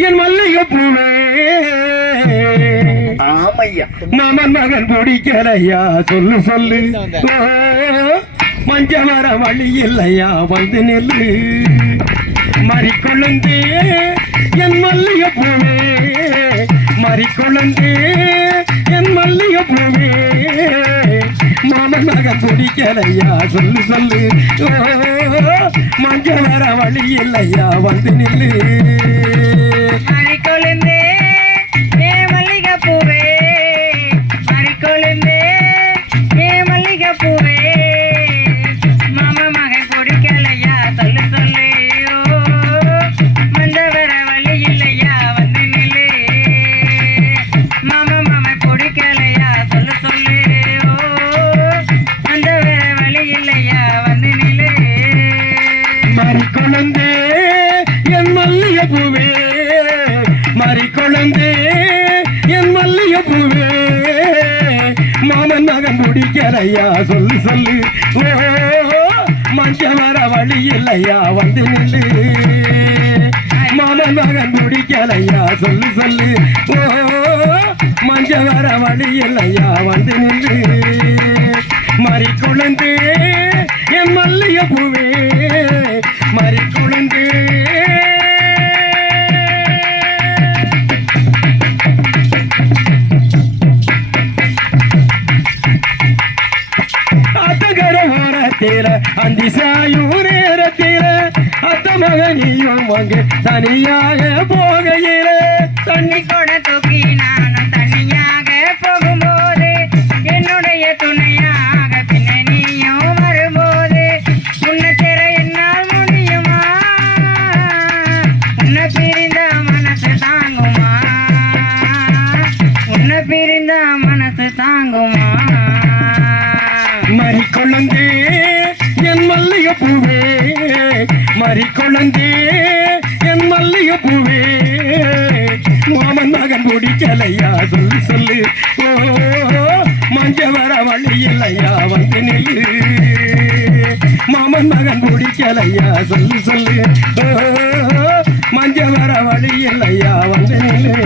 என் மல்லிகை பூவே ஆமையா மாமன் மகன் பிடிக்கலையா சொல்லு சொல்லு மஞ்ச வர வழி இல்லையா வந்து நெல்லு மறிக்கொழுந்தே என் மல்லிகை பூவே மறிக்கொழுந்தே என் மல்லிகை பூவே மாமன் மகன் பிடிக்கலையா சொல்லு சொல்லு மஞ்ச வர வழி இல்லையா வந்து நெல்லு மறிக்கொழுந்தே ஏ மல்லிகை பூவே மறிக்கொழுந்தே ஏ மல்லிகை பூவே மாமா மகன் பிடிக்கலையா சொல்லு சொல்லு மஞ்ச வர வழி இல்லையா வந்து நில்லு மாமா மாமன் பிடிக்கலையா சொல்லு சொல்லு மஞ்ச வர வழி இல்லையா வந்து நில்லு மறிக்கொழுந்தே என் மல்லிகை பூவே மறிக்கொழுந்தே என் மல்லிகை பூவே மாமன் மகன் பிடிக்கலையா சொல்லு சொல்லு மஞ்ச வர வழி இல்லையா வந்து நில்லு மாமன் மகன் பிடிக்கலையா சொல்லு சொல்லு மஞ்ச வர வழி இல்லையா வந்து நில்லு மறிக்கொழுந்தே என் மல்லிகை பூவே மறிக்கொழுந்தே அத்தகர ஓரத்தில அந்தி சாயும் நேரத்தில அத்த மகனியும் அங்கு தனியாக போகையில தண்ணி கூட தூக்கி நானும் தனியாக போகும்போது என்னுடைய துணையாக பின்ன நீயும் வரும்போது உன்னை திற என்னால் முடியுமா உன்னை பிரிந்த மனசு தாங்குமா உன்னை பிரிந்த மனசு தாங்குமா மறிக்கொழுந்தே என் மல்லிகை பூவே மறிக்கொழுந்தே என் மல்லிகை பூவே மாமன் மகன் பிடிக்கலையா சொல்லு சொல்லு மஞ்ச வர வழி இல்லையா வந்து நில்லு மாமன் மகன் பிடிக்கலையா சொல்லு சொல்லு மஞ்ச வர வழி இல்லையா வந்து நில்லு